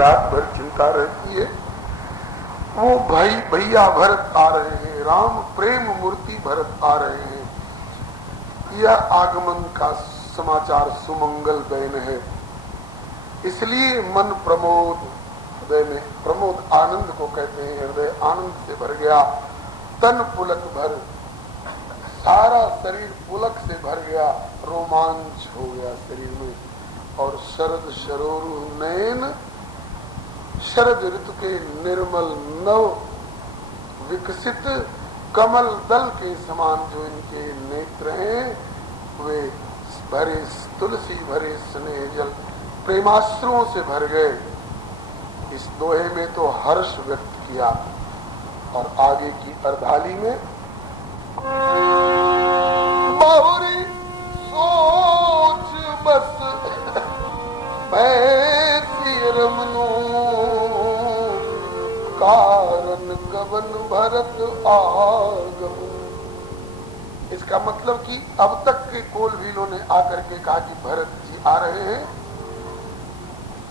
रात भर चिंता रहती है। वो भाई भैया भरत आ रहे हैं, राम प्रेम मूर्ति भरत आ रहे हैं। यह आगमन का समाचार सुमंगल बैन है, इसलिए मन प्रमोद, हृदय में प्रमोद आनंद को कहते हैं, हृदय आनंद से भर गया। तन पुलक भर, सारा शरीर पुलक से भर गया, रोमांच हो गया शरीर में। और शरद शरोरु नयन, शरद ऋतु के निर्मल नव विकसित कमल दल के समान जो इनके नेत्र हैं, वे भरे तुलसी भरे स्नेह जल प्रेमाश्रुओं से भर गए। इस दोहे में तो हर्ष व्यक्त किया। और आगे की अर्धाली में बहुरी सोच बस रमनो कारण गवन भरत आगम। इसका मतलब कि अब तक के कोलभीलों ने आकर के कहा कि भरत जी आ रहे हैं,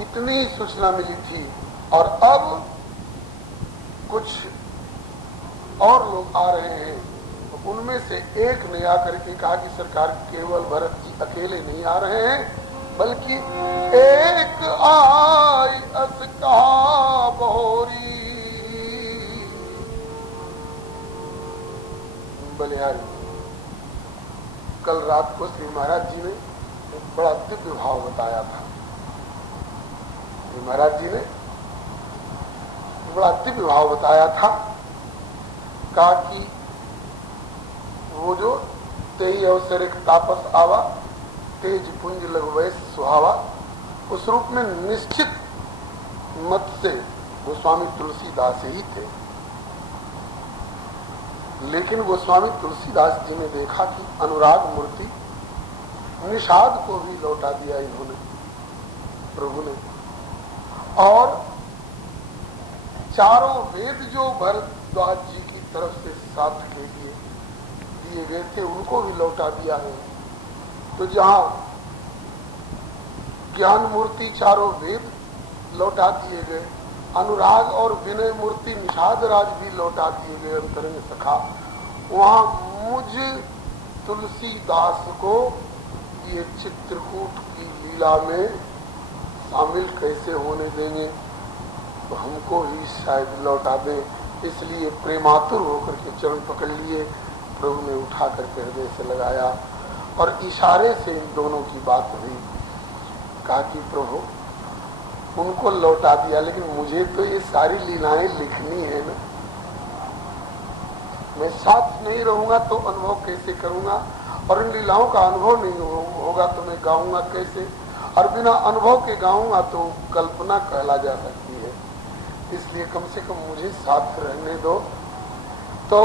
इतनी सूचना मिली थी। और अब कुछ और लोग आ रहे हैं, तो उनमें से एक ने आकर के कहा कि सरकार केवल भरत जी अकेले नहीं आ रहे हैं, बल्कि एक आई अस कहा बहोरी। बलिहारी, कल रात को श्री महाराज जी ने एक बड़ा दिव्य भाव बताया था। श्री महाराज जी ने बड़ा दिव्य भाव बताया था, कहा कि वो जो तेई अवसर एक तापस आवा, तेज पुंज लघुवैस सुहावा, उस रूप में निश्चित मत से गोस्वामी तुलसीदास ही थे। लेकिन गोस्वामी तुलसीदास जी ने देखा कि अनुराग मूर्ति निषाद को भी लौटा दिया इन्होंने, प्रभु ने। और चारों वेद जो भरद्वाज जी की तरफ से साथ के लिए दिए गए थे, उनको भी लौटा दिया है। तो जहां ज्ञान मूर्ति चारों वेद लौटा दिए गए, अनुराग और विनय मूर्ति निषाद राज भी लौटा दिए गए अंतरंग सखा, वहां मुझ तुलसीदास को ये चित्रकूट की लीला में शामिल कैसे होने देंगे, तो हमको ही शायद लौटा दें। इसलिए प्रेमातुर होकर के चरण पकड़ लिए, प्रभु ने उठा करके हृदय से लगाया और इशारे से इन दोनों की बात हुई। कहा कि प्रभु उनको लौटा दिया, लेकिन मुझे तो ये सारी लीलाएं लिखनी है ना, मैं साथ नहीं रहूंगा तो अनुभव कैसे करूंगा, और इन लीलाओं का अनुभव नहीं होगा तो मैं गाऊंगा कैसे, और बिना अनुभव के गाऊंगा तो कल्पना कहला जा सकती है। इसलिए कम से कम मुझे साथ रहने दो। तो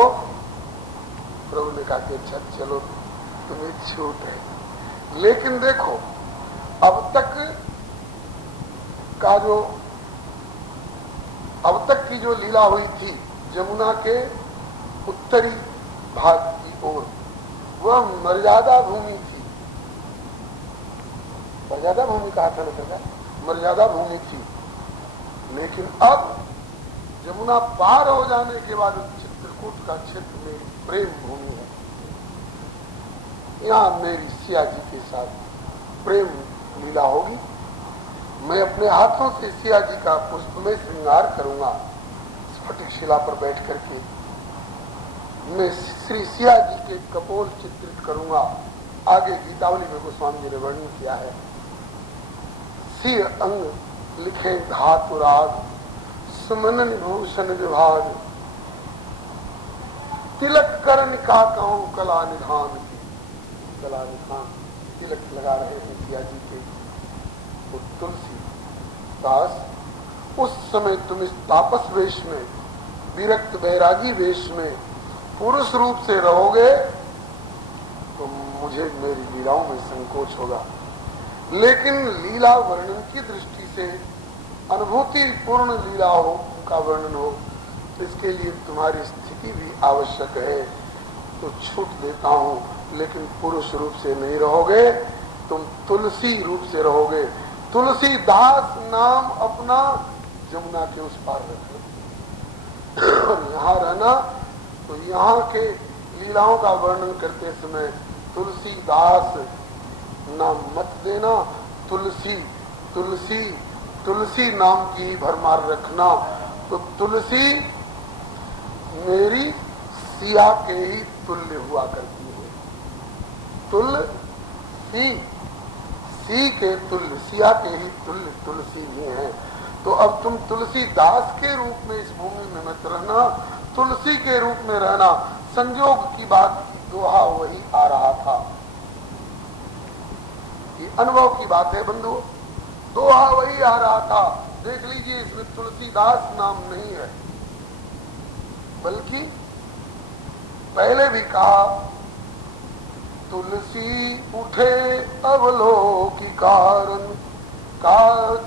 प्रभु ने कहा कि अच्छा चलो, तुम्हें छूट है। लेकिन देखो, अब तक की जो लीला हुई थी जमुना के उत्तरी भाग की ओर, वह मर्यादा भूमि थी। मर्यादा भूमि कहा था ना, मर्यादा भूमि थी। लेकिन अब जमुना पार हो जाने के बाद चित्रकूट का क्षेत्र में प्रेम भूमि है। यहाँ मेरी सिया जी के साथ प्रेम लीला होगी। मैं अपने हाथों से सिया जी का पुष्पमय श्रृंगार करूंगा। स्फटिक शिला पर बैठ करके मैं श्री सिया जी के कपोल चित्रित करूंगा। आगे गीतावली में गोस्वामी जी ने वर्णन किया है। सिय अंग लिखे धातु राग, सुमनन भूषण विभाग, तिलक करण का कहूं कला निधान की। कला निधान तिलक लगा रहे हैं सिया जी के। तो तुलसी दास, उस समय तुम इस तापस वेश में, विरक्त बैरागी वेश में पुरुष रूप से रहोगे तो मुझे मेरी लीलाओं में संकोच होगा। लेकिन लीला वर्णन की दृष्टि से अनुभूति पूर्ण लीला हो, उनका वर्णन हो, इसके लिए तुम्हारी स्थिति भी आवश्यक है। तो छूट देता हूं, लेकिन पुरुष रूप से नहीं रहोगे, तुम तुलसी रूप से रहोगे। तुलसीदास नाम अपना जमुना के उस पार रखे और यहाँ रहना। तो यहाँ के लीलाओं का वर्णन करते समय तुलसीदास नाम मत देना, तुलसी तुलसी तुलसी नाम की भरमार रखना। तो तुलसी मेरी सिया के ही तुल्य हुआ करती है। तुलसी सी के तुल्य, सिया के ही तुल्य तुलसी में है। तो अब तुम तुलसीदास के रूप में इस भूमि में मत रहना, तुलसी के रूप में रहना। संयोग की बात, दोहा वही आ रहा था। ये अनुभव की बात है बंधु, दोहा वही आ रहा था। देख लीजिए, इसमें तुलसीदास नाम नहीं है, बल्कि पहले भी कहा तुलसी उठे अवलोकी कारण, का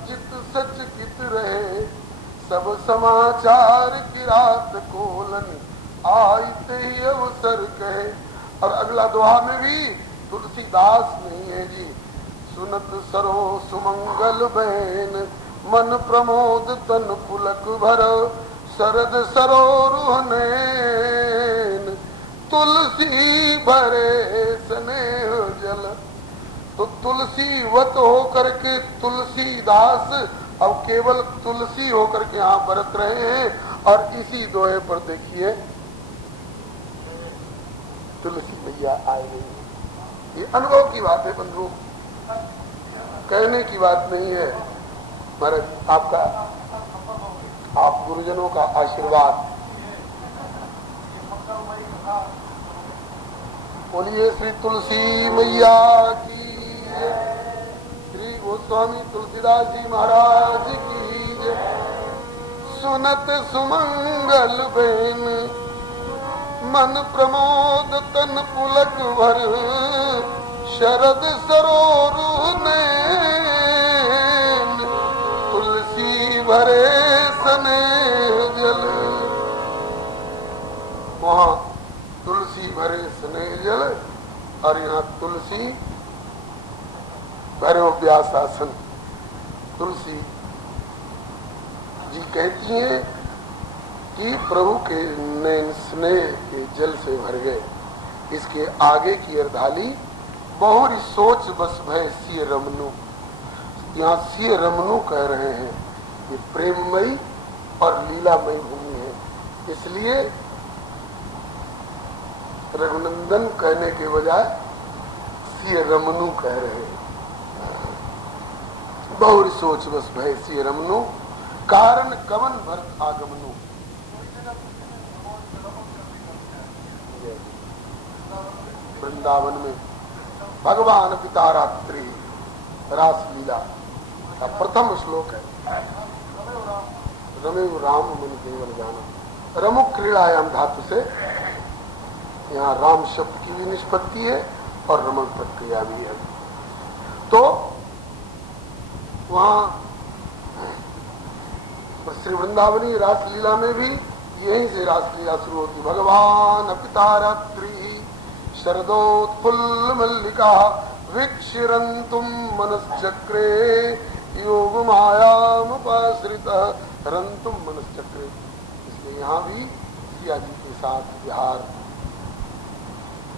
चित सच कित रहे, सब समाचार की रात कोलन, आयते ही अवसर कहे। और अगला दोहा में भी तुलसीदास नहीं है जी। सुनत सरो सुमंगल बहन, मन प्रमोद तन पुलक भर, शरद सरोरुह नैन, तुलसी भरे स्नेह जल। तो तुलसी वत होकर के तुलसीदास अब केवल तुलसी होकर के यहाँ बरत रहे हैं। और इसी दोहे पर देखिए तुलसी मैया आए गई। ये अनुभव की बात है बंधु, कहने की बात नहीं है। महाराज आपका, आप गुरुजनों का आशीर्वाद। बोलिए श्री तुलसी मैया की, श्री गोस्वामी तुलसीदास जी महाराज की। सुनत सुमंगल बेन, मन प्रमोद तन पुलक भर, शरद सरोरुह नैन, तुलसी भरे स्नेह जल। वहाँ तुलसी भरे स्नेह जल और यहाँ तुलसी भरे व्यासासन। तुलसी जी कहती हैं कि प्रभु के नैन स्नेह के जल से भर गए। इसके आगे की अर्धाली बहुरी सोच बस भय सिय रमनु। यहाँ सिय रमनु कह रहे हैं। ये प्रेममयी और लीलामयी भूमि है, इसलिए रघुनंदन कहने के बजाय सिय रमनु कह रहे हैं। बहुरी सोच बस भय सिय रमनु, कारण कवन भरत आगमनु। वृंदावन में भगवान पिता रात्रि रास लीला का प्रथम श्लोक है। रमेव राम मन केवल जाना। रमु क्रीड़ायाम धातु से यहाँ राम शब्द की भी निष्पत्ति है और रमण प्रक्रिया भी है। तो वहाँ श्री वृंदावनी रासलीला में भी यहीं से रासलीला शुरू होती। भगवान पिता रात्रि शरदोत्फुल्ल मल्लिका, वीक्षिरन्तुम मनश्चक्रे, योग मायामुपाश्रित रंतुम मनश्चक्रे। इसलिए यहाँ भी सिया जी के साथ विहार।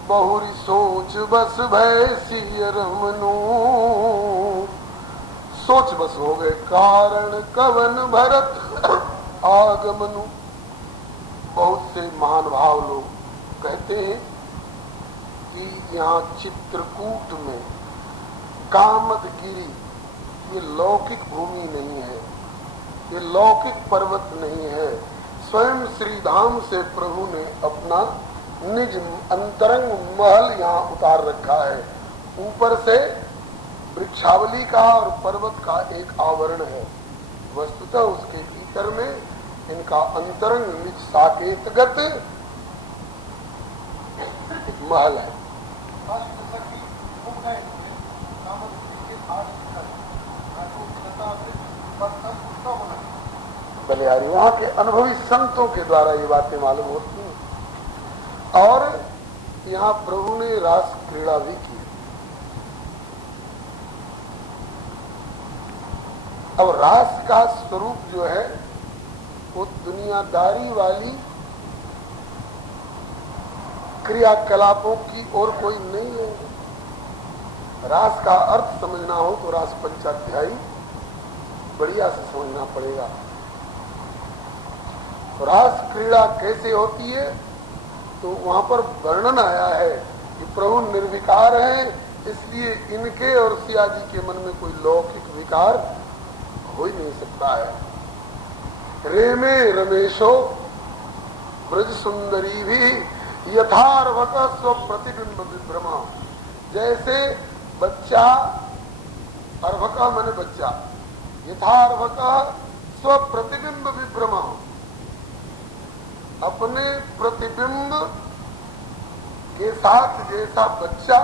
बहुरी सोच बस भय सिय रमनु, सोच बस हो गए कारण कवन भरत आगमनु। बहुत से महान भाव लोग कहते हैं कि यहाँ चित्रकूट में कामदगिरी ये लौकिक भूमि नहीं है, ये लौकिक पर्वत नहीं है। स्वयं श्रीधाम से प्रभु ने अपना निज अंतरंग महल यहाँ उतार रखा है। ऊपर से वृक्षावली का और पर्वत का एक आवरण है, वस्तुतः उसके भीतर में इनका अंतरंग निज साकेतगत एक महल है। बलिहारी वहां के अनुभवी संतों के द्वारा ये बातें मालूम होती हैं। और यहाँ प्रभु ने रास क्रीड़ा भी की। अब रास का स्वरूप जो है वो दुनियादारी वाली क्रियाकलापों की और कोई नहीं है। रास का अर्थ समझना हो तो रास पंचाध्यायी बढ़िया से समझना पड़ेगा। रास क्रीड़ा कैसे होती है तो वहां पर वर्णन आया है कि प्रभु निर्विकार हैं, इसलिए इनके और सिया जी के मन में कोई लौकिक विकार हो ही नहीं सकता है। रेमे रमेशो ब्रज सुंदरी भी यथार्वक स्व प्रतिबिंब विभ्रमा, जैसे बच्चा, अर्भका माने बच्चा, यथार्वक स्व प्रतिबिंब विभ्रमा, अपने प्रतिबिंब के साथ जैसा बच्चा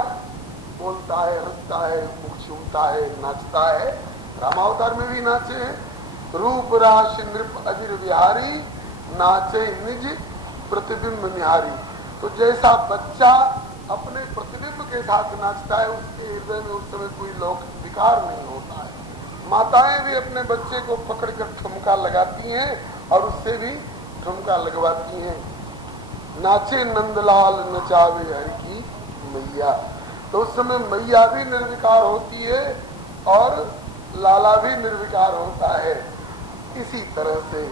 बोलता है, हंसता है, मुख छूता है, नाचता है, रामावतार में भी नाचे हैं, रूप राशि नृप अजिर विहारी नाचे निज प्रतिबिंब निहारी। तो जैसा बच्चा अपने प्रतिबिंब के साथ नाचता है, उसके हृदय में उस समय कोई लौकिक विकार नहीं होता है। माताएं भी अपने बच्चे को पकड़कर ठुमका लगाती हैं और उससे भी ठुमका लगवाती हैं। नाचे नंदलाल नचावे हरि की मैया, तो उस समय मैया भी निर्विकार होती है और लाला भी निर्विकार होता है। इसी तरह से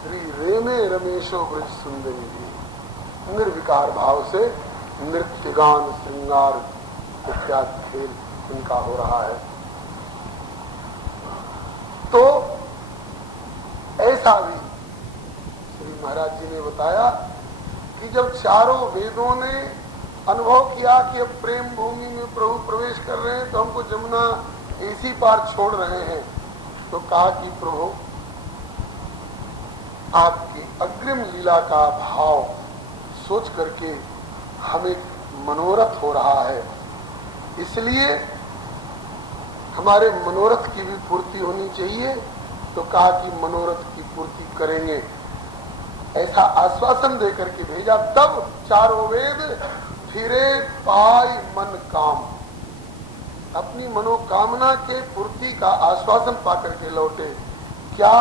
श्री रेमे रमेशो ब्रज सुंदरी भी निर्विकार भाव से नृत्य गान श्रृंगार इत्यादि खेल इनका हो रहा है। तो ऐसा भी श्री महाराज जी ने बताया कि जब चारों वेदों ने अनुभव किया कि अब प्रेम भूमि में प्रभु प्रवेश कर रहे हैं तो हमको जमुना इसी पार छोड़ रहे हैं, तो कहा कि प्रभु आपकी अग्रिम लीला का भाव सोच करके हमें मनोरथ हो रहा है, इसलिए हमारे मनोरथ की भी पूर्ति होनी चाहिए। तो कहा कि मनोरथ की पूर्ति करेंगे, ऐसा आश्वासन देकर के भेजा। तब चारों वेद फिरे पाई मन काम, अपनी मनोकामना के पूर्ति का आश्वासन पाकर के लौटे। क्या?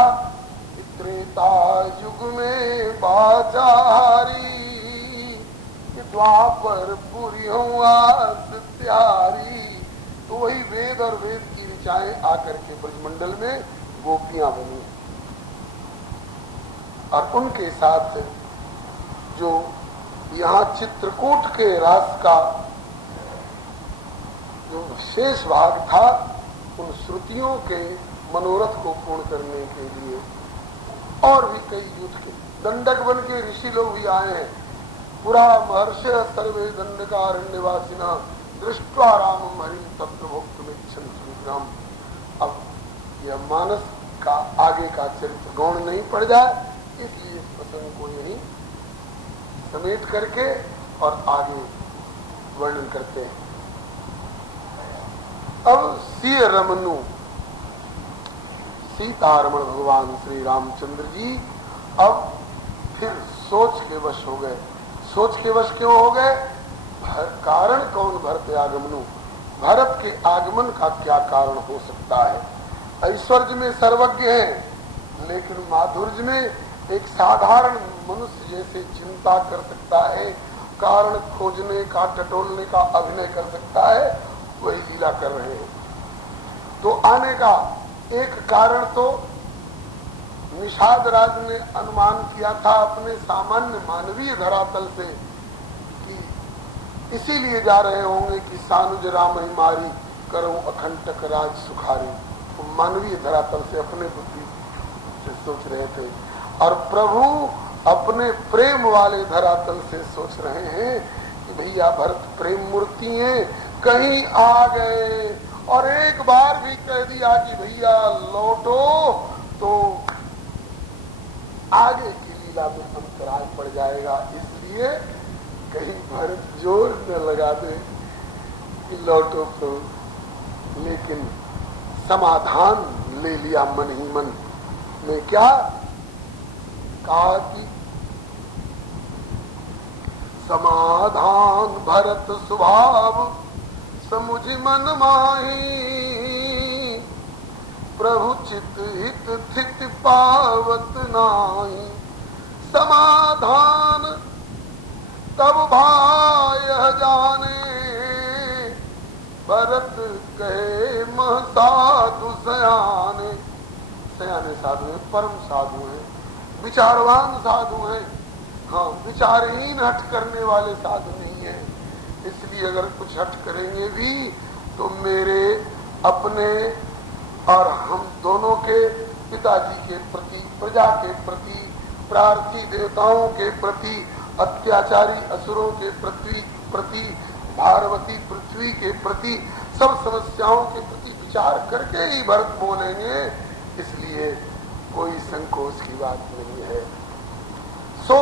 त्रेता युग में बाजारी, द्वापर पूरी त्यारी। तो वही वेद और वेद की ऋचाएं आकर के ब्रजमंडल में गोपियां बनी और उनके साथ जो यहाँ चित्रकूट के रास का जो शेष भाग था, उन श्रुतियों के मनोरथ को पूर्ण करने के लिए और भी कई युद्ध के दंडक बन के ऋषि लोग भी आए हैं। पुरा महर्ष सर्वे दंडकारण्यवासिना दृष्ट्वा रामम हरि तत्र भोक्तुमिच्छन्ति विक्रम। अब यह मानस का आगे का चरित्र गौण नहीं पड़ जाए, इसलिए इस प्रसंग को यही समेट करके और आगे वर्णन करते हैं। अब सिय रमनु सीतारमण भगवान श्री रामचंद्र जी अब फिर सोच के वश हो गए। सोच के वश क्यों हो गए? कारण कौन भरत आगमनु, भरत के आगमन का क्या कारण हो सकता है? ऐश्वर्य में सर्वज्ञ है, लेकिन माधुर्य में एक साधारण मनुष्य जैसे चिंता कर सकता है, कारण खोजने का, टटोलने का अभिनय कर सकता है, वही लीला कर रहे हैं। तो आने का एक कारण तो निषाद राज ने अनुमान किया था अपने सामान्य मानवीय धरातल से कि इसीलिए जा रहे होंगे कि सानुज राम ही मारी करूं अखंडक राज सुखारी। तो मानवीय धरातल से अपने बुद्धि से सोच रहे थे और प्रभु अपने प्रेम वाले धरातल से सोच रहे हैं कि भैया भरत प्रेम मूर्ति हैं, कहीं आ गए और एक बार भी कह दिया कि भैया लौटो तो आगे की लीला में अंतराय पड़ जाएगा, इसलिए कहीं भरत जोर न लगा दे कि लौटो तो। लेकिन समाधान ले लिया मन ही मन में। क्या कहा कि समाधान भरत स्वभाव समुझ मन माही, प्रभु चित हित थित पावत नाही, समाधान तब भाय जाने, भरत कहे मह साधु सयाने। सयाने साधु है, परम साधु है, विचारवान साधु है। हाँ, विचारहीन हट करने वाले साधु नहीं है। इसलिए अगर कुछ हट करेंगे भी तो मेरे अपने और हम दोनों के पिताजी के प्रति, प्रजा के प्रति, प्रार्थी देवताओं के प्रति, अत्याचारी असुरों के प्रति, भारवती पृथ्वी के प्रति, सब समस्याओं के प्रति विचार करके ही भरत बोलेंगे। इसलिए कोई संकोच की बात नहीं है। सो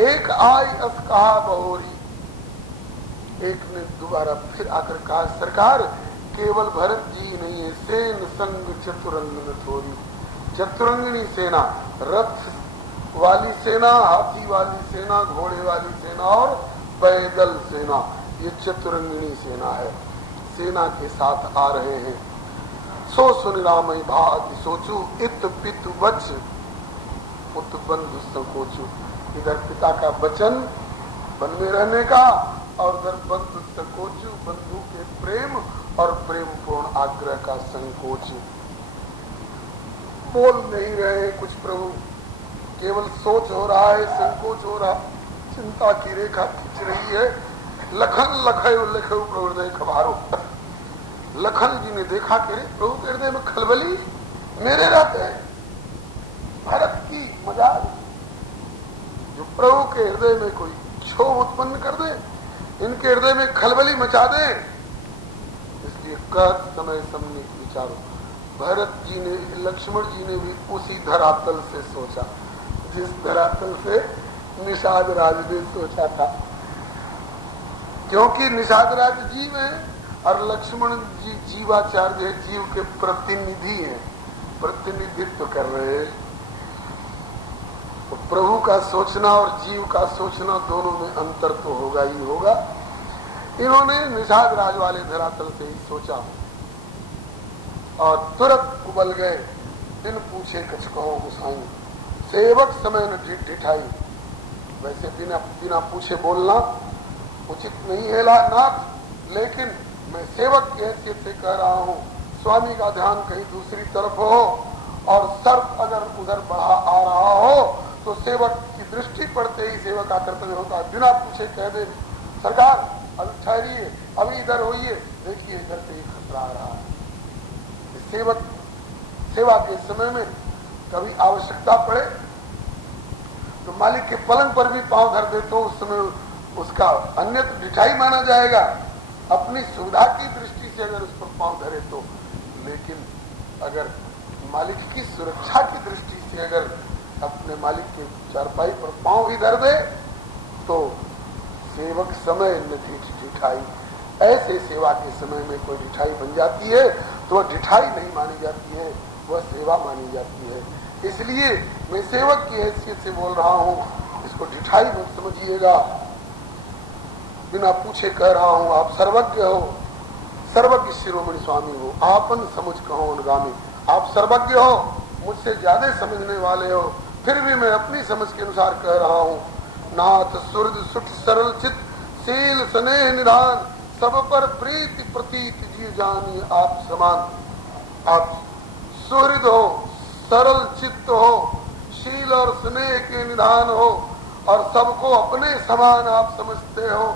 एक आय अस कहा बहोरी, एक ने दोबारा फिर आकर कहा सरकार केवल भरत जी नहीं है, सेन संग चतुरंग थोड़ी। चतुरंगिणी सेना, रथ वाली सेना, हाथी वाली सेना, घोड़े वाली सेना और पैदल सेना, ये चतुरंगिणी सेना है। सेना के साथ आ रहे हैं। सो सुन राम भाति सोचू, इत पित वच पुत बंधु संकोचू। इधर पिता का वचन वन में रहने का और उधर बंधु संकोचू, बंधु के प्रेम और प्रेम पूर्ण आग्रह का संकोच। बोल नहीं रहे कुछ प्रभु, केवल सोच हो रहा है, संकोच हो रहा, चिंता की रेखा खींच रही है। लखन लखयु लखयु प्रहृदय खबारो। लखन जी ने देखा कि प्रभु के हृदय में खलबली मेरे रहते हैं। भरत की मजाक, जो प्रभु के हृदय में कोई क्षोभ उत्पन्न कर दे, इनके हृदय में खलबली मचा दे। इसलिए कर समय समझने की विचारो। भरत जी ने, लक्ष्मण जी ने भी उसी धरातल से सोचा जिस धरातल से निषाद राज ने सोचा था, क्योंकि निषाद राज जीव है और लक्ष्मण जी जीवाचार्य जीव के प्रतिनिधि हैं, प्रतिनिधित्व कर रहे हैं। तो प्रभु का सोचना और जीव का सोचना दोनों में अंतर तो होगा ही होगा। इन्होंने निषाद राज वाले धरातल से ही सोचा और तुरंत उबल गए। बिन पूछे कछ कहो गुसाई, सेवक समय न ढिठाई। वैसे बिना पूछे बोलना उचित नहीं है नाथ, लेकिन मैं सेवक की हैसियत से कह रहा हूँ। स्वामी का ध्यान कहीं दूसरी तरफ हो और सर्प अगर उधर बढ़ा आ रहा हो तो सेवक की दृष्टि पड़ते ही सेवक का कर्तव्य होता है बिना पूछे कह दे सरकार अभी ठहरिए, अभी इधर होइए, देखिए इधर से ही खतरा आ रहा है। सेवक सेवा के समय में कभी आवश्यकता पड़े तो मालिक के पलंग पर भी पांव धर दे तो उस समय उसका अन्यत्र ढिठाई माना जाएगा, अपनी सुविधा की दृष्टि से अगर उस पर पांव धरे तो। लेकिन अगर मालिक की सुरक्षा की दृष्टि से अगर अपने मालिक के चारपाई पर पांव भी धर दे तो सेवक समय न ढिठाई। ऐसे सेवा के समय में कोई ढिठाई बन जाती है तो वह ढिठाई नहीं मानी जाती है, वह सेवा मानी जाती है। इसलिए मैं सेवक की हैसियत से बोल रहा हूँ, इसको ढिठाई मत समझिएगा। बिना पूछे कह रहा हूँ, आप सर्वज्ञ हो, सर्वज्ञ शिरोमणि स्वामी हो, आपन समझ कहो अनुगामी। आप सर्वज्ञ हो, मुझसे ज्यादा समझने वाले हो, फिर भी मैं अपनी समझ के अनुसार कह रहा हूँ। नाथ सुरद सुठ सरल चित शील स्नेह निधान, सब पर प्रीति प्रतीत जी जानी आप समान। आप सुहृद हो, सरल चित्त हो, शील और स्नेह के निधान हो और सबको अपने समान आप समझते हो।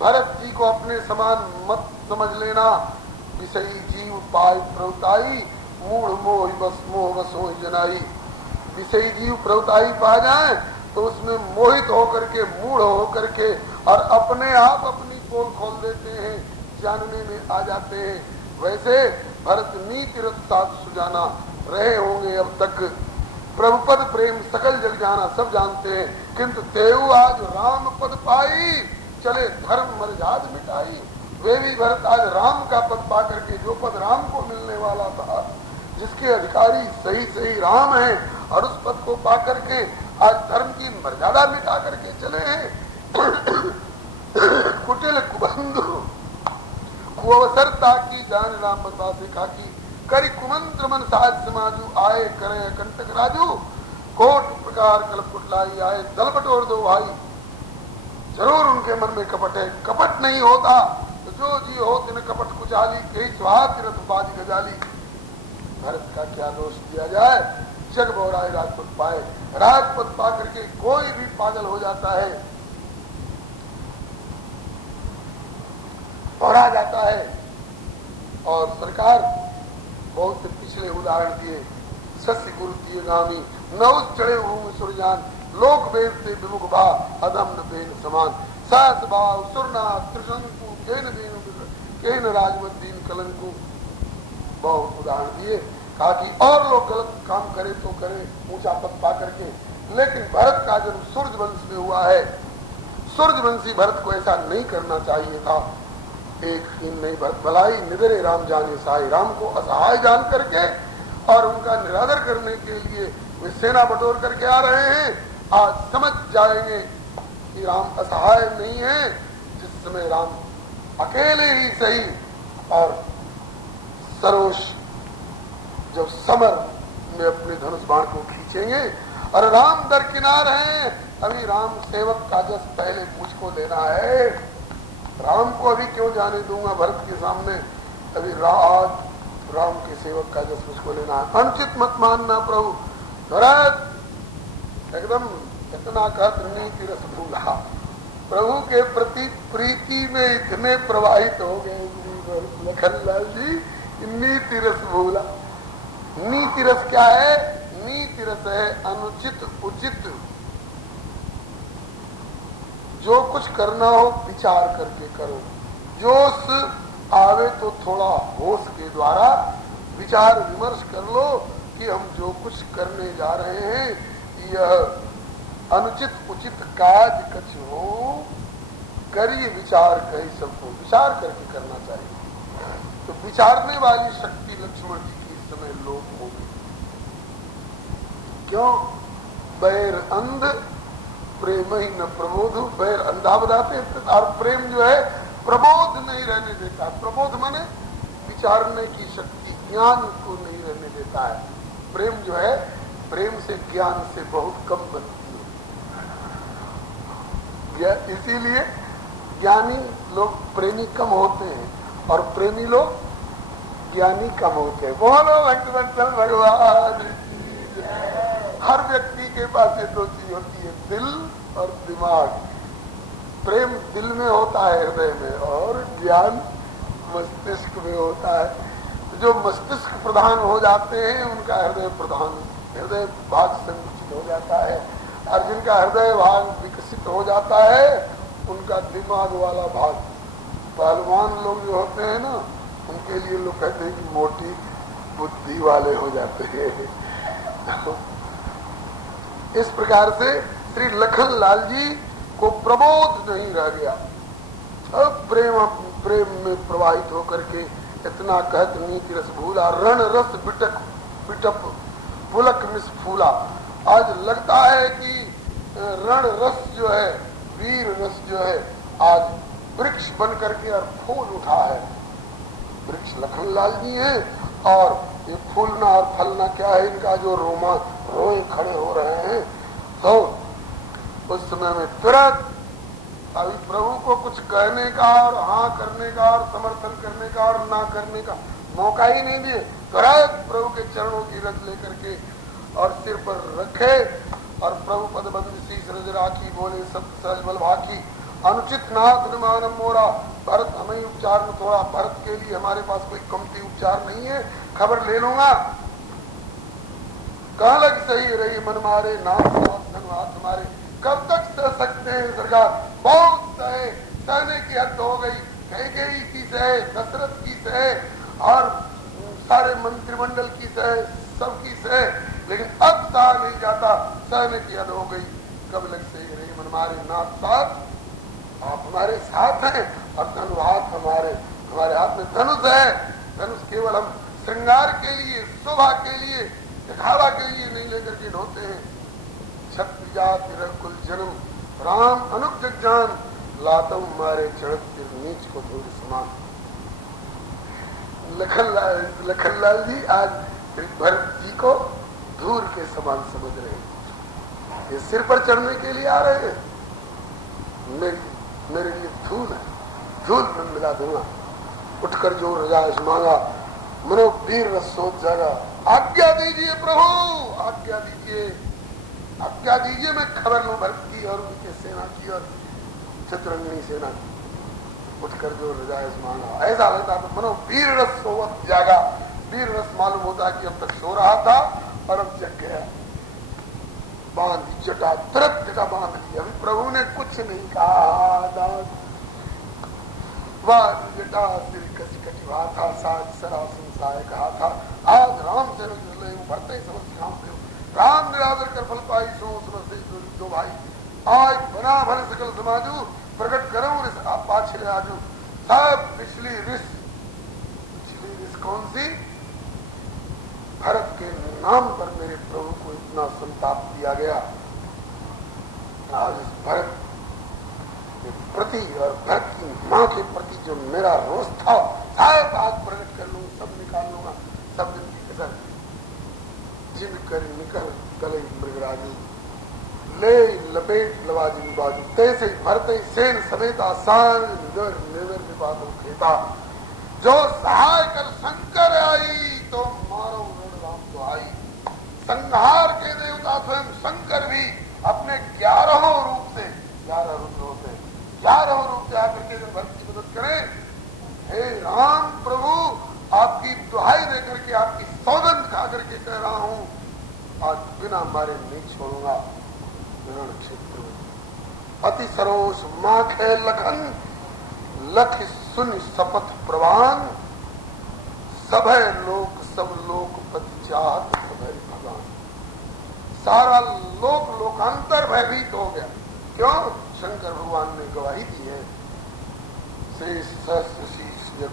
भरत जी को अपने समान मत समझ लेना। विषयी जीव पाय प्रवताई, मूढ़ मोह बस मोह बस हो जनाई। विषयी जीव प्रवताई पा जाए तो उसमें मोहित होकर के, मूढ़ होकर के और अपने आप अपनी पोल खोल देते हैं, जानने में आ जाते हैं। वैसे भरत नीति रथ साथ सुजाना रहे होंगे अब तक, प्रभुपद प्रेम सकल जग जाना सब जानते हैं, किंतु तेऊ आज राम पद पाई, चले धर्म मर्याद मिटाई। वे भी भरत आज राम का पद पा करके, जो पद राम को मिलने वाला था, जिसके अधिकारी सही सही राम है, और उस पद को पा करके आज धर्म की मर्यादा मिटा करके चले हैं। कुटिल कुबंधु कुअवसरता की जान राम बता सिखा की। करी कुमंत्र मन साज समाजू, आए करे कंटक राजू, कोट प्रकार कलपुट लाई, आए दल बटोर दो भाई। जरूर उनके मन में कपट है, कपट नहीं होता तो जो जी हो तिन कपट कुचाली, कई स्वाद तीरथ बाजी गजाली। भरत का क्या दोष दिया जाए, जग बोराए राजपद पाए। राजपद पा करके कोई भी पागल हो जाता है, बोरा जाता है। और सरकार बहुत से पिछले उदाहरण दिए, सस्य गुरु दिए गामी, नौस चढ़े हूँ सुरजान, लोक वेद से विमुख भा, अदम न बेन समान। सहस भाव सुरना त्रिशंकु, केन राजमत दीन कलंकु। बहुत उदाहरण दिए, कहा कि और लोग गलत काम करे तो करे ऊंचा पद पा करके, लेकिन भरत का जन्म सूर्यवंश में हुआ है। सूर्यवंशी भरत को ऐसा नहीं करना चाहिए था। एक दिन नहीं भरत भलाई निधरे राम जाने सहाय, राम को असहाय जान करके और उनका निरादर करने के लिए वे सेना बटोर करके आ रहे हैं। आज समझ जाएंगे कि राम असहाय नहीं है। जिस समय राम अकेले ही सही और सरोष जब समर में अपने धनुष बाण को खींचेंगे, और राम दरकिनार हैं, अभी राम सेवक का जस पहले मुझको लेना है। राम को अभी क्यों जाने दूंगा भरत के सामने, अभी राम के सेवक का जस मुझको लेना है। अनुचित मत मानना प्रभु। भरत एकदम इतना कहत नीति रस भूला, प्रभु के प्रति प्रीति में इतने प्रवाहित हो गए लखनलाल जी, नीति रस भूला। नीति रस क्या है? नीति रस है अनुचित उचित, जो कुछ करना हो विचार करके करो। जोश आवे तो थोड़ा होश के द्वारा विचार विमर्श कर लो कि हम जो कुछ करने जा रहे हैं यह अनुचित उचित काज कछ हो, करिए विचार कही सबको, विचार करके करना चाहिए। तो विचारने वाली शक्ति लक्ष्मण जी की इस समय लोप हो गई। क्यों? बैर अंध प्रेम ही न प्रबोध। बैर अंधा बताते और प्रेम जो है प्रबोध नहीं रहने देता। प्रबोध माने विचारने की शक्ति, ज्ञान को नहीं रहने देता है। प्रेम जो है, प्रेम से ज्ञान से बहुत कम बनती है। इसीलिए ज्ञानी लोग प्रेमी कम होते हैं और प्रेमी लोग ज्ञानी कम होते हैं। बोलो भक्तवत्सल भगवान। हर व्यक्ति के पास ये दो चीज होती है, दिल और दिमाग। प्रेम दिल में होता है, हृदय में, और ज्ञान मस्तिष्क में होता है। तो जो मस्तिष्क प्रधान हो जाते हैं उनका हृदय प्रधान, हृदय भाग संकुचित हो जाता है, और जिनका हृदय भाग विकसित हो जाता है उनका दिमाग वाला भाग। पहलवान लोग जो होते हैं ना, उनके लिए लोग कहते हैं कि मोटी बुद्धि वाले हो जाते हैं। इस प्रकार से श्री लखनलाल जी को प्रबोध नहीं रह गया। अब प्रेम में प्रवाहित होकर के इतना कहत नीति रस भूला, रण रस बिटप पुलक मिस फूला। आज लगता है कि रण रस जो है, वीर रस जो है, आज वृक्ष बन करके और फूल उठा है। वृक्ष लखनलाल जी हैं और ये फूलना और फलना क्या है, इनका जो रोए खड़े हो रहे हैं। तो उस समय में तुरंत अभी प्रभु को कुछ कहने का और हाँ करने का और समर्थन करने का और ना करने का मौका ही नहीं दिए। तुरंत प्रभु के चरणों की रज लेकर के और सिर पर रखे और प्रभु पदबंद शीश रज राखी, बोले सब सहज बल भाखी। अनुचित नाथ निमानम मोरा। भरत हमें उपचार में थोड़ा, भरत के लिए हमारे पास कोई कमती उपचार नहीं है, खबर ले लूंगा। कहाँ लग सही रही मन मारे, नाम धन मारे। कब तक सह सकते हैं सरकार? बहुत सहे, सहने की हद हो गई। कैकेयी की सहे, दशरथ की सहे और सारे मंत्रिमंडल की सहे, सबकी सहे, लेकिन अब सहा नहीं जाता, सहने की हद हो गई। कब लग सही रही मन मारे, नाथ साथ आप हमारे साथ हैं और धनुहाथ हमारे हाथ में धनुष है। धनुष केवल हम श्रृंगार के लिए, शोभा के लिए, दिखावा के लिए नहीं लेकर के ढोते हैं। क्षत्रिय जाति रघुकुल जन्म, राम अनुग जग जान, लातम मारे चढ़त नीच को धूल समान। लखनलाल जी आज भरत जी को धूल के समान समझ रहे हैं। ये सिर पर चढ़ने के लिए आ रहे हैं, मेरे लिए धूल है, धूल में मिला दूंगा। उठकर जो रजाइश मांगा, मनो वीर रसोत जागा। आज्ञा दीजिए प्रभु, आज्ञा दीजिए, आज्ञा दीजिए, मैं खबर लूं भरत की और उनके सेना की और चतुरंगिनी सेना की। उठकर जो रजाइश मांगा, ऐसा लगता था मनो वीर रस सोवत जागा। वीर रस मालूम होता कि अब तक सो रहा था और अब जग गया। बांध जटा, तुरंत जटा बांध ली। अभी प्रभु ने कुछ नहीं कहा। जटा सिर कसी कटिवा था, साज सरा संसाय कहा था। आज राम से भरते समझ राम पे राम निरादर कर फल पाई सो समझते दो भाई। आज बना भर सकल समाजू प्रकट करो पाछले आजू। सब पिछली रिस कौन सी? भरत के नाम पर मेरे प्रभु को इतना संताप दिया गया। आज भरत के प्रति और भरत की मां के प्रति जो मेरा रोष था, सब आज प्रकट कर लूंगा, सब निकाल लूंगा। सब दिन की कसर जिन कर निकल गले मृगराजी, ले लपेट लवाजी बाजू। तैसे भरते सेन समेत आसान निगर निवर विपात खेता। जो सहाय कर शंकर आई, तो मारो राम तो आई। संहार के देवता स्वयं शंकर भी अपने 11 रूप से, 11 रुद्रों से, 11 रूप से आकर के भक्त की मदद करें। हे राम प्रभु, आपकी दुहाई देकर के, आपकी सौगंध खा करके कह रहा हूं, आज बिना मारे नहीं छोड़ूंगा। क्षेत्र में अति सरोष माख है लखन, लख सुन शपथ प्रवान। सभय लोक सब लोक पति चाहत सभय भगवान। सारा लोक लोकांतर भयभीत हो गया। क्यों? शंकर भगवान ने गवाही दी है।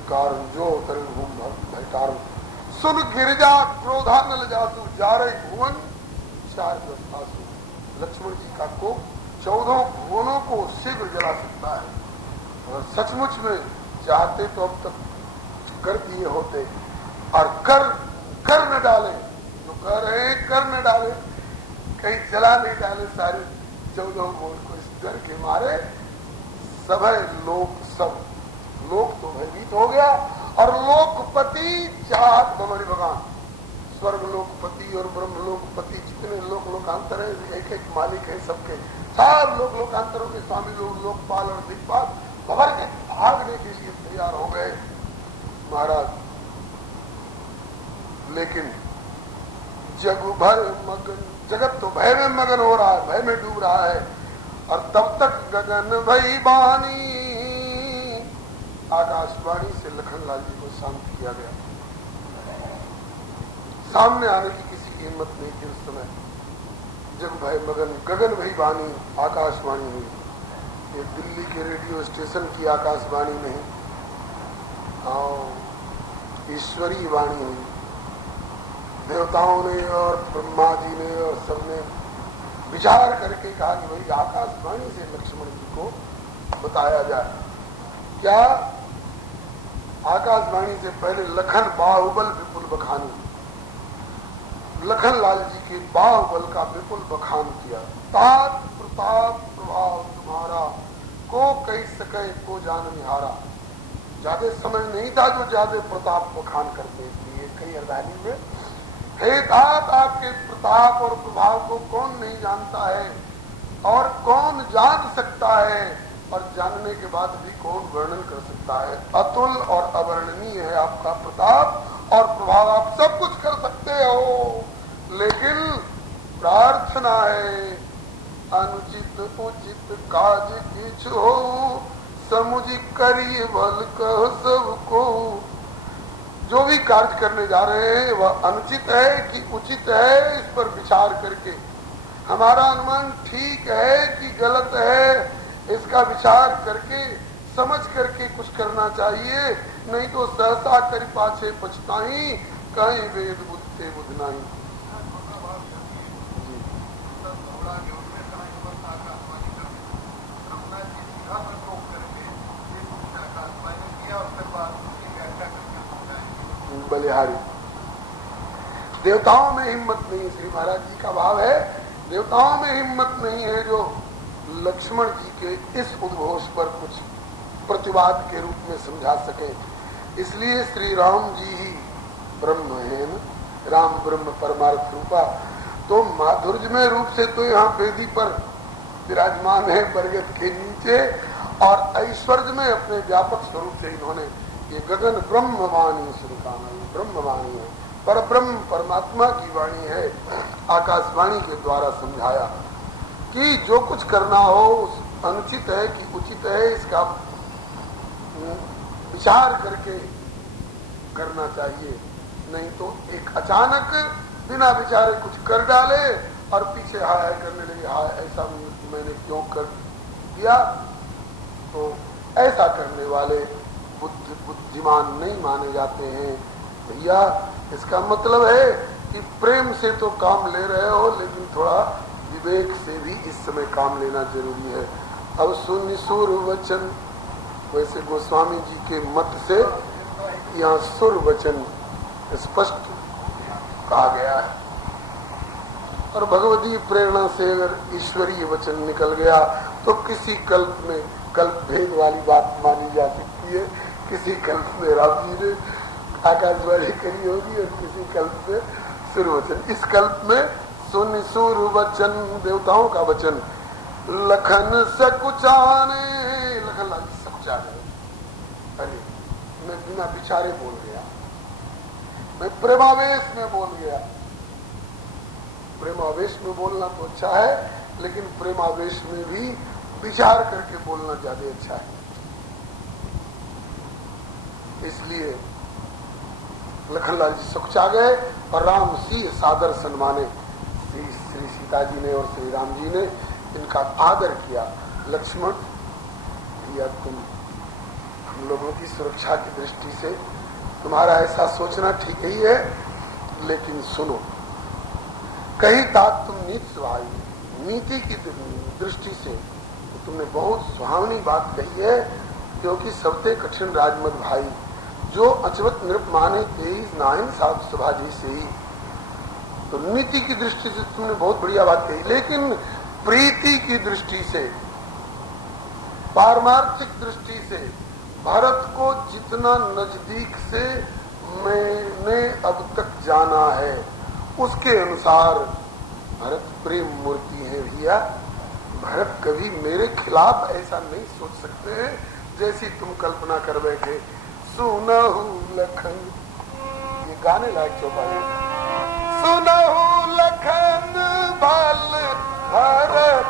कारण जो तरंग भूम भय कारण सुन गिरिजा क्रोधा नल जासु जारे भुवन 4 दस्तासु। लक्ष्मण जी का कोप 14 भुवनों को शीघ्र जला सकता है। और सचमुच में चाहते तो अब तक कर दिए होते, और कर न डाले, जो कह रहे हैं कर न डाले, कहीं जला नहीं डाले सारे 14 भुवन को। इस डर के मारे सभय लोक, सब लोक तो भयभीत हो गया। और लोकपति चाहत बड़ी भगवान, स्वर्ग लोकपति और ब्रह्म लोकपति, जितने लोक लोकांतर है, एक एक मालिक है सबके। सारे लोक लोकांतरों के स्वामी लोग, लोकपाल और दिक्पाल भवर के भागने के लिए तैयार हो गए महाराज। लेकिन जग भर मगन, जगत तो भय में मगन हो रहा है, भय में डूब रहा है। और तब तक गगन भई बानी, आकाशवाणी से लखनलाल जी को शांत किया गया। सामने आने की किसी की हिम्मत नहीं थी उस समय। जग भय मगन, गगन भई बानी, आकाशवाणी हुई। ये दिल्ली के रेडियो स्टेशन की आकाशवाणी नहीं, ईश्वरी वाणी हुई। देवताओं ने और ब्रह्मा जी ने और सबने विचार करके कहा कि भाई आकाशवाणी से लक्ष्मण जी को बताया जाए। क्या? आकाशवाणी से पहले लखन बाहुबल विपुल बखानी, लखनलाल जी के बाहुबल का विपुल बखान किया। तात प्रताप प्रभाव तुम्हारा, को कही सके को जान निहारा। ज्यादा समय नहीं था जो ज्यादा प्रताप बखान करते, इसलिए कई अर्धानी में हे तात, आपके प्रताप और प्रभाव को कौन नहीं जानता है और कौन जान सकता है, और जानने के बाद भी कौन वर्णन कर सकता है। अतुल और अवर्णनीय है आपका प्रताप और प्रभाव, आप सब कुछ कर सकते हो। लेकिन प्रार्थना है अनुचित उचित काज किछ हो, समुझ करिए बल कह सबको। जो भी कार्य करने जा रहे हैं वह अनुचित है कि उचित है, इस पर विचार करके हमारा अनुमान ठीक है कि गलत है, इसका विचार करके समझ करके कुछ करना चाहिए। नहीं तो सहसा कर पाछे पछताई, कहीं वेद बुद्धते बुध नहीं। बिहारी। देवताओं में हिम्मत नहीं, श्री महाराज जी का भाव है, देवताओं में हिम्मत नहीं है जो लक्ष्मण जी के इस उद्घोष पर कुछ प्रतिवाद के रूप में समझा सके। इसलिए श्री राम जी ही ब्रह्म है न, राम ब्रह्म परमार्थ रूपा। तो माधुर्यमय रूप से तो यहाँ वेदी पर विराजमान है बरगद के नीचे, और ऐश्वर्य में अपने व्यापक स्वरूप से इन्होंने ये गगन ब्रह्मवाणी श्रीकाना, ब्रह्मवाणी है, पर ब्रह्म परमात्मा की वाणी है, आकाशवाणी के द्वारा समझाया कि जो कुछ करना हो उस अनुचित है कि उचित है, इसका विचार करके करना चाहिए। नहीं तो एक अचानक बिना विचारे कुछ कर डाले और पीछे हाय हाय करने लगे, हाय ऐसा मैंने क्यों कर दिया, तो ऐसा करने वाले बुद्धिमान नहीं माने जाते हैं। भैया इसका मतलब है कि प्रेम से तो काम ले रहे हो, लेकिन थोड़ा विवेक से भी इस समय काम लेना जरूरी है। अब सुनिसुर वचन, वैसे गोस्वामी जी के मत से यहाँ सुर वचन स्पष्ट कहा गया है, और भगवती प्रेरणा से अगर ईश्वरीय वचन निकल गया तो किसी कल्प में कल्प भेद वाली बात मानी जा सकती है। किसी कल्प में राम जी ने आकाशवाणी करी होगी और किसी कल्प में सुर वचन। इस कल्प में सुन सुर वचन, देवताओं का वचन। लखन सकुचाने, लखन लाल सकुचा गए, अरे मैं बिना विचारे बोल गया, मैं प्रेमावेश में बोल गया। प्रेमावेश में बोलना तो अच्छा है, लेकिन प्रेमावेश में भी विचार करके बोलना ज्यादा अच्छा है। इसलिए लखनलाल जी सकुचा गए और राम सी सादर सन्माने। श्री सीता जी ने और श्री राम जी ने इनका आदर किया। लक्ष्मण या तुम हम लोगों की सुरक्षा की दृष्टि से तुम्हारा ऐसा सोचना ठीक ही है, लेकिन सुनो, कहीं तात तुम नीत सुहाई, नीति की दृष्टि से तो तुमने बहुत सुहावनी बात कही है, क्योंकि सबसे कठिन राजमत भाई जो अचवत नृप माने तेईस नाइन सात सुभाजी से ही, तो नीति की दृष्टि से तुमने बहुत बढ़िया बात कही, लेकिन प्रीति की दृष्टि से, पारमार्थिक दृष्टि से भारत को जितना नजदीक से मैंने अब तक जाना है उसके अनुसार भरत प्रेम मूर्ति है भैया। भरत कभी मेरे खिलाफ ऐसा नहीं सोच सकते हैं जैसी तुम कल्पना कर बैठे। सुनहु लखन, ये गाने लायक चौपाई। सुनहु लखन भल भरत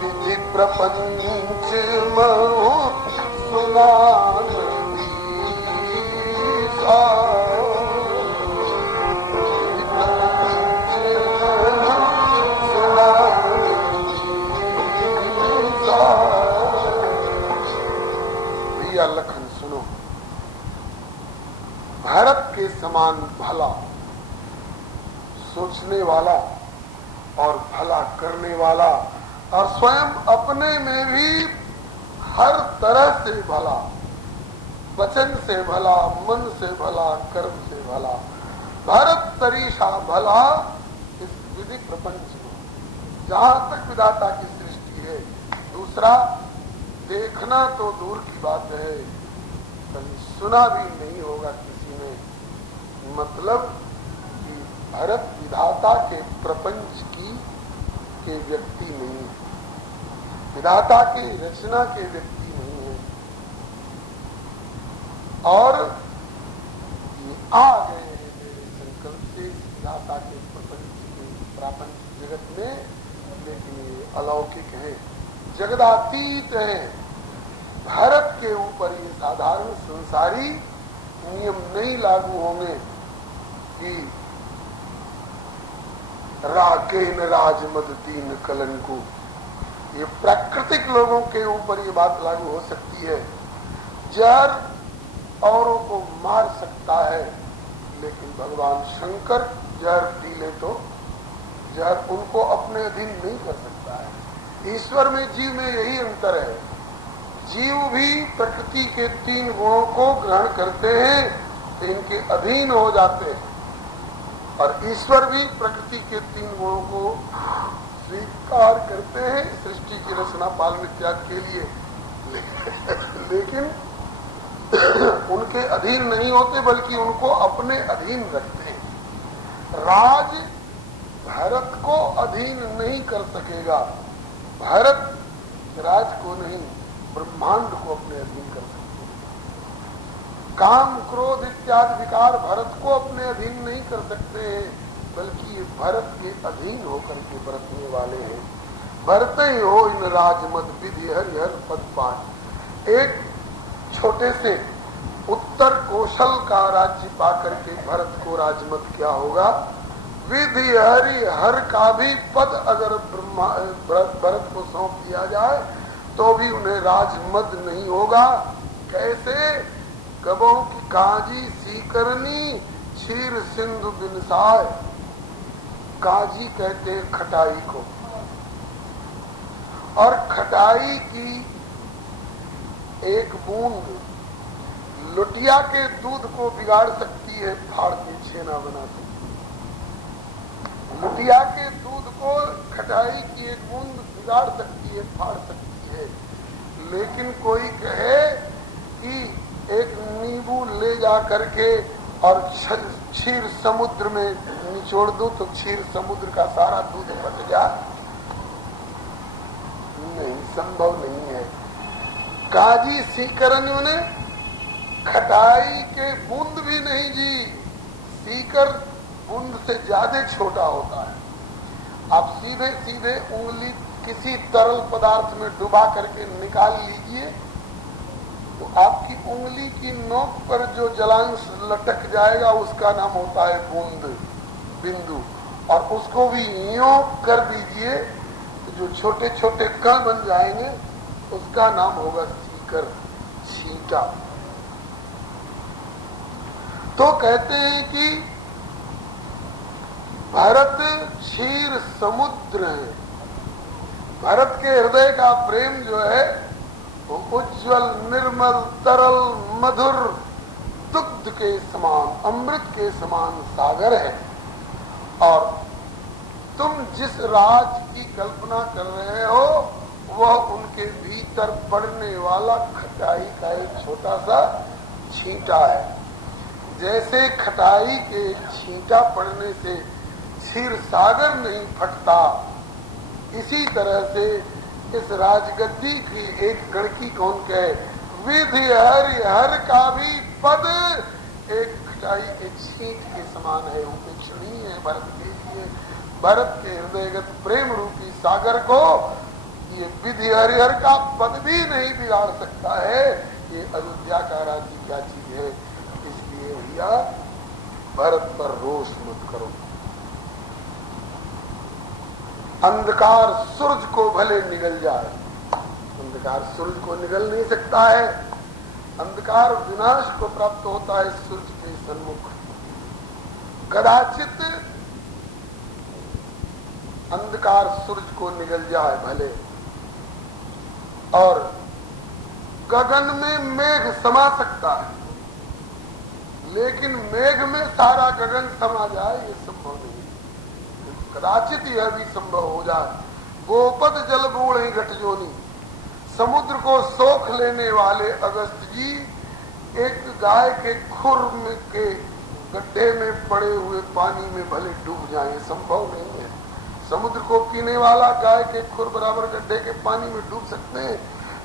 विधि प्रपंच मऊ सुनान भैया लखन सुनो, भारत के समान भला सोचने वाला और भला करने वाला और स्वयं अपने में भी हर तरह से भला, वचन से भला, मन से भला, कर्म से भला, भारत तरीसा भला इस विधि प्रपंच में जहां तक विधाता की सृष्टि है। दूसरा, देखना तो दूर की बात है, कभी सुना भी नहीं होगा किसी ने, मतलब कि भरत विधाता के प्रपंच की के व्यक्ति नहीं है, विधाता की रचना के व्यक्ति नहीं है, और ये आ गए हैं मेरे संकल्प से विधाता के प्रपंच के प्रापंच जगत में, लेकिन ये अलौकिक है, जगदातीत है। भारत के ऊपर ये साधारण संसारी नियम नहीं लागू होंगे कि राकेन राजमद दीन कलंकु, ये प्राकृतिक लोगों के ऊपर ये बात लागू हो सकती है। जहर औरों को मार सकता है, लेकिन भगवान शंकर जहर पी ले तो जहर उनको अपने अधीन नहीं कर सकता है। ईश्वर में जीव में यही अंतर है। जीव भी प्रकृति के 3 गुणों को ग्रहण करते हैं तो इनके अधीन हो जाते हैं, और ईश्वर भी प्रकृति के 3 गुणों को स्वीकार करते हैं सृष्टि की रचना पालन इत्यादि के लिए, लेकिन उनके अधीन नहीं होते बल्कि उनको अपने अधीन रखते हैं। राज भरत को अधीन नहीं कर सकेगा, भरत राज को नहीं ब्रह्मांड को अपने अधीन कर सकते। काम क्रोध इत्यादि विकार भरत को अपने अधीन नहीं कर सकते हैं, बल्कि ये भरत के अधीन होकर के बरतने वाले हैं। भरते ही हो इन राजमद विधि हरिहर पद पाठ। एक छोटे से उत्तर कौशल का राज्य पाकर के भरत को राजमद क्या होगा? विधि हरि हर का भी पद अगर भरत को सौंप दिया जाए तो भी उन्हें राजमद नहीं होगा। कैसे? कबों की काजी सीकरनी क्षीर सिंधु बिनसाय। काजी कहते हैं खटाई को, और खटाई की एक बूंद लुटिया के दूध को बिगाड़ सकती है, फाड़ के छेना बना सकती है। लुटिया के दूध को खटाई की एक बूंद बिगाड़ सकती है, फाड़ सकती है। लेकिन कोई कहे कि एक नींबू ले जा करके और क्षीर समुद्र में निचोड़ दूं तो क्षीर समुद्र का सारा दूध बच जाए, नहीं, संभव नहीं है। काजी सीकरन ने खटाई के बूंद भी नहीं जी, सीकर बूंद से ज्यादा छोटा होता है। आप सीधे सीधे उंगली किसी तरल पदार्थ में डुबा करके निकाल लीजिए तो आपकी उंगली की नोक पर जो जलांश लटक जाएगा उसका नाम होता है बूंद, बिंदु। और उसको भी यूं कर दीजिए तो जो छोटे छोटे कण बन जाएंगे उसका नाम होगा सीकर, छींटा। तो कहते हैं कि भरत क्षीर समुद्र है। भरत के हृदय का प्रेम जो है वो उज्जवल निर्मल तरल मधुर दुग्ध के समान, अमृत के समान सागर है। और तुम जिस राज की कल्पना कर रहे हो वह उनके भीतर पड़ने वाला खटाई का एक छोटा सा छींटा है। जैसे खटाई के छींटा पड़ने से क्षीर सागर नहीं फटता, इसी तरह से इस राजगद्दी की एक कणकी कौन कहे? विधि हरि हर का भी पद एक खटाई एक छींट के समान है, उपेक्षणीय है भरत के लिए। भरत के हृदयगत प्रेम रूपी सागर को ये विधि हरिहर का पद भी नहीं बिगाड़ सकता है। ये अयोध्या का राज्य क्या चीज है? इसलिए भैया भरत पर रोष मत करो। अंधकार सूरज को भले निगल जाए, अंधकार सूरज को निगल नहीं सकता है। अंधकार विनाश को प्राप्त होता है सूरज के सन्मुख। कदाचित अंधकार सूरज को निगल जाए भले, और गगन में मेघ समा सकता है, लेकिन मेघ में सारा गगन समा जाए ये संभव नहीं। कदाचित यह भी संभव हो जाए। गोपद जल बूढ़े घटजोनी, समुद्र को सोख लेने वाले अगस्त जी एक गाय के खुर में के गड्ढे में पड़े हुए पानी में भले डूब जाए, संभव नहीं है। समुद्र को पीने वाला गाय के खुर बराबर गड्ढे के पानी में डूब सकते हैं।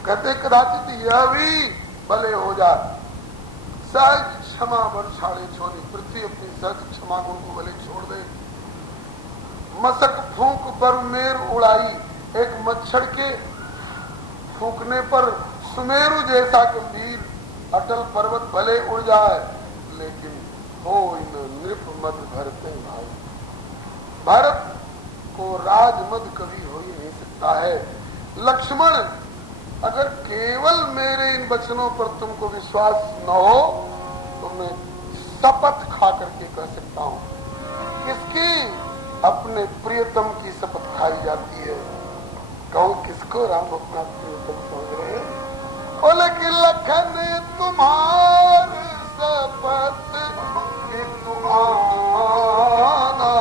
कहते कदाचित यह भी भले हो जाए। सहज क्षमा बरछाड़े छोड़ी, पृथ्वी अपनी सहज क्षमा गुण को भले छोड़ दे। मसक फूंक पर मेर उड़ाई, एक मच्छर के फूंकने पर सुमेरु जैसा गंभीर अटल पर्वत भले उड़ जाए, लेकिन हो इन नृप मद भरते भाई। भारत को राजमद कभी हो ही नहीं सकता है। लक्ष्मण, अगर केवल मेरे इन वचनों पर तुमको विश्वास न हो तो मैं शपथ खा करके कह सकता हूँ। किसकी? अपने प्रियतम की शपथ खाई जाती है। कहूँ किसको राम अपना प्रियतम समझ रहे हैं? बोले कि लखन तुम्हार शपथ कि तुम आना,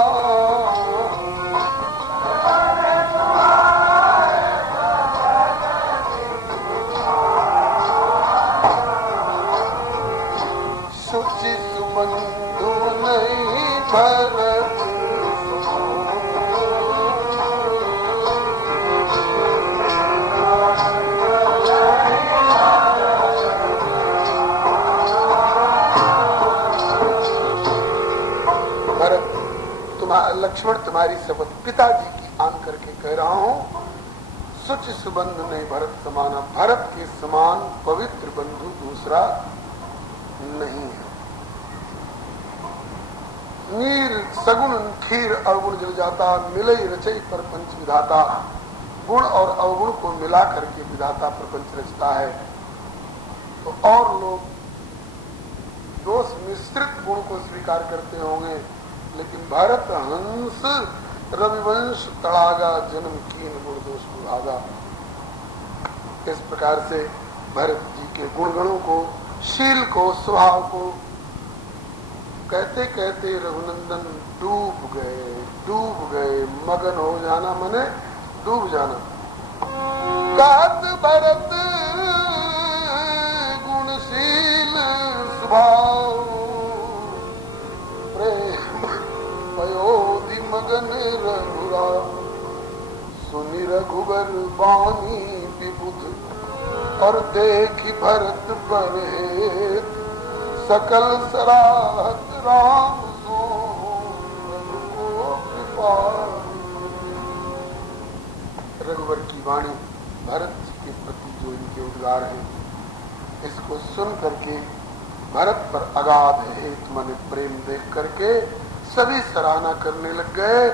सुचि सुबंधु नहीं भरत लक्ष्मण तुम्हारी शपथ पिताजी की आन करके कह रहा हूं, सुच सुबंध नहीं भरत समाना, भरत के समान पवित्र बंधु दूसरा नहीं है। नीर सगुण खीर अवगुण जल जाता, मिले रचई प्रपंच विधाता। गुण और अवगुण को मिला करके विधाता प्रपंच रचता है। तो और लोग दोष मिश्रित गुण को स्वीकार करते होंगे, लेकिन भरत हंस रविवंश तड़ागा, जन्म कीन गुण दोष विभागा। इस प्रकार से भरत जी के गुणगणों को, शील को, स्वभाव को कहते कहते रघुनंदन डूब गए। मगन हो जाना मने डूब जाना। कात भरत गुणशील स्वभाव, प्रेम पयोधि मगन रघुरा। सुनि रघुबर बानी विबुध, और देखि भरत पर हेत। सकल सराहत राम सो कृपा। रघुवर की वाणी भरत के प्रति जो इनके उद्गार हैं, इसको सुन करके भरत पर अगाध हेत मन प्रेम देख करके सभी सराहना करने लग गए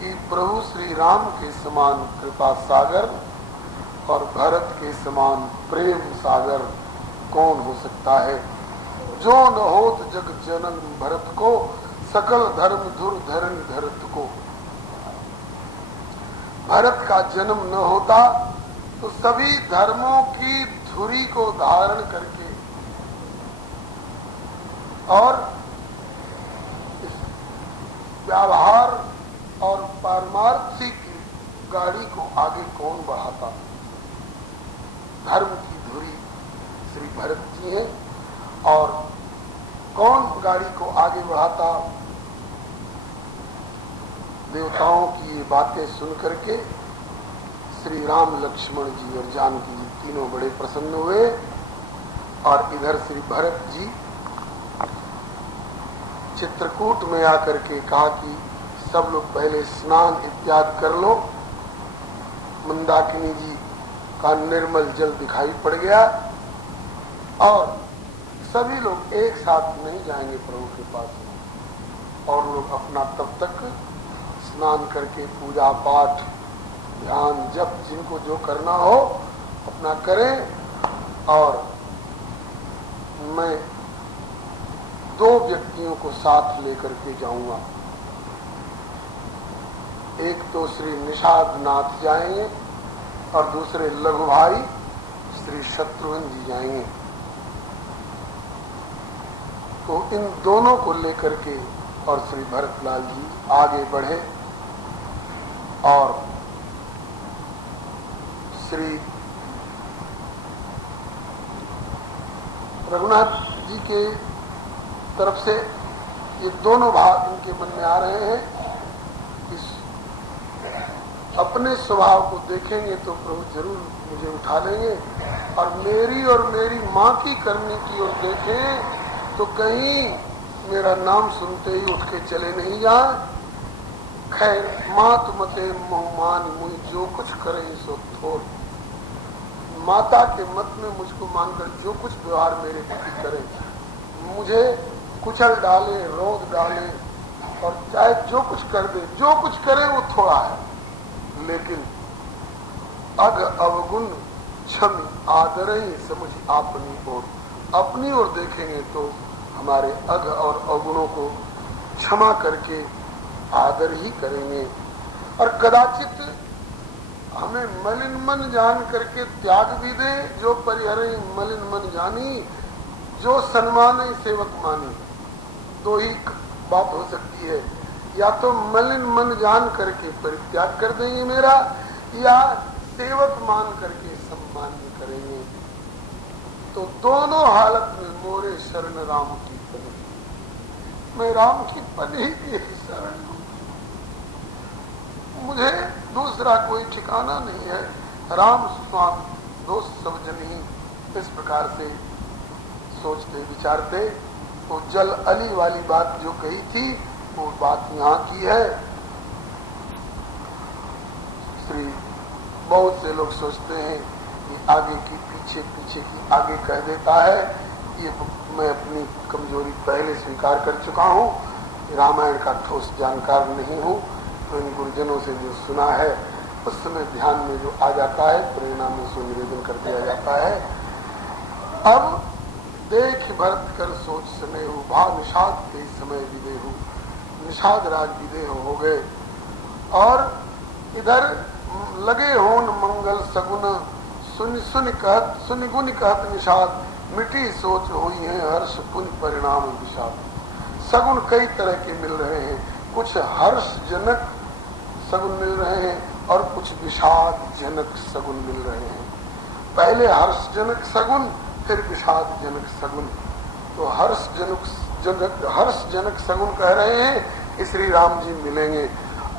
कि प्रभु श्री राम के समान कृपा सागर और भरत के समान प्रेम सागर कौन हो सकता है। जो न होत जग जनन भरत को, सकल धर्म धुर धरण धरत को। भरत का जन्म न होता तो सभी धर्मों की धुरी को धारण करके और व्यवहार और पारमार्थिक गाड़ी को आगे कौन बढ़ाता। धर्म की धुरी श्री भरत जी हैं, और कौन गाड़ी को आगे बढ़ाता। देवताओं की ये बातें सुन करके श्री राम, लक्ष्मण जी और जानकी जी तीनों बड़े प्रसन्न हुए। और इधर श्री भरत जी चित्रकूट में आकर के कहा कि सब लोग पहले स्नान इत्यादि कर लो। मंदाकिनी जी का निर्मल जल दिखाई पड़ गया, और सभी लोग एक साथ नहीं जाएंगे प्रभु के पास। और लोग अपना तब तक स्नान करके पूजा पाठ ध्यान जप जिनको जो करना हो अपना करें। और मैं 2 व्यक्तियों को साथ लेकर के जाऊंगा। एक तो श्री निषाद नाथ जाएंगे और दूसरे लघु भाई श्री शत्रुघ्न जी जाएंगे। तो इन दोनों को लेकर के और श्री भरतलाल जी आगे बढ़े और श्री रघुनाथ जी के तरफ से ये दोनों भाव इनके मन में आ रहे हैं। इस अपने स्वभाव को देखेंगे तो प्रभु जरूर मुझे उठा लेंगे, और मेरी माँ की करने की ओर देखें तो कहीं मेरा नाम सुनते ही उठ के चले नहीं जाए। खैर मात मते मोहमान मुझ जो कुछ करें सो थोड़। माता के मत में मुझको मानकर जो कुछ व्यवहार मेरे प्रति करे, मुझे कुचल डाले, रोक डाले, और चाहे जो कुछ कर दे, जो कुछ करे वो थोड़ा है, लेकिन अग अवगुण क्षम आदर ही समझ अपनी ओर देखेंगे तो हमारे अध और अवगुणों को क्षमा करके आदर ही करेंगे। और कदाचित हमें मलिन मन जान करके त्याग भी दे, जो परिहरे मलिन मन जानी, जो सन्माने सेवक मानी। दो ही बात हो सकती है, या तो मलिन मन जान करके परित्याग कर देंगे मेरा, या सेवक मान करके सम्मान करेंगे। तो दोनों हालत में मोरे शरण राम की पद, मैं राम की पद ही की शरण हूं, मुझे दूसरा कोई ठिकाना नहीं है। राम स्वामी दोस्त सब जन ही, इस प्रकार से सोचते विचारते तो जल अली वाली बात जो कही थी वो बात यहाँ की है। श्री बहुत से लोग सोचते हैं कि आगे की पीछे, पीछे की आगे कह देता है। ये मैं अपनी कमजोरी पहले स्वीकार कर चुका हूँ, रामायण का ठोस जानकार नहीं हूँ। तो इन गुरुजनों से जो सुना है उस समय ध्यान में जो आ जाता है, प्रेरणा में सो निवेदन कर दिया जाता है। अब देख भरत कर सोच समय हो, भा निषाद के समय विदे हो, निषाद राज विदे हो गए। और इधर लगे होन मंगल सगुन, सुन सुन कहत सुन गुण कहत निषाद, मिटी सोच हुई है हर्ष पुण्य परिणाम विषाद। सगुन कई तरह के मिल रहे हैं, कुछ हर्ष जनक सगुन मिल रहे हैं और कुछ विषाद जनक सगुन मिल रहे हैं। पहले हर्ष जनक सगुन, फिर विषाद जनक सगुन। तो हर्ष जनक सगुन कह रहे हैं कि श्री राम जी मिलेंगे,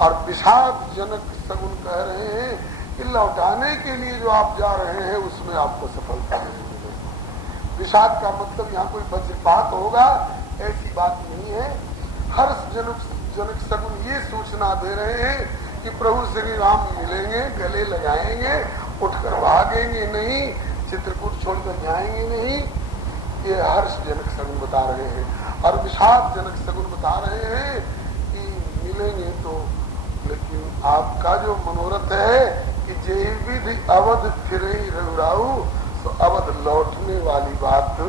और विषाद जनक सगुन कह रहे हैं कि लौटाने के लिए जो आप जा रहे हैं उसमें आपको सफलता नहीं मिलेगी। विषाद का मतलब यहाँ कोई वज्रपात होगा ऐसी बात नहीं है। हर्ष जनक सगुन ये सूचना दे रहे हैं कि प्रभु श्री राम मिलेंगे, गले लगाएंगे, उठकर भागेंगे नहीं, चित्रकूट छोड़कर जाएंगे नहीं। ये हर्ष जनक सगुन बता रहे हैं। और विषाद जनक सगुन बता रहे हैं कि मिलेंगे तो, लेकिन आपका जो मनोरथ है कि जे विधि अवध फिरे रघुराऊ, तो अवध लौटने वाली बात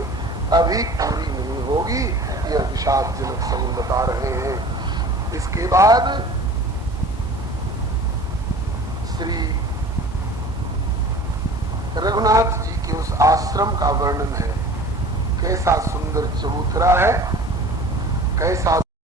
अभी पूरी नहीं होगी। यह विषाद जनक सगुन बता रहे हैं। इसके बाद श्री रघुनाथ जी के उस आश्रम का वर्णन है। कैसा सुंदर चबूतरा है, कैसा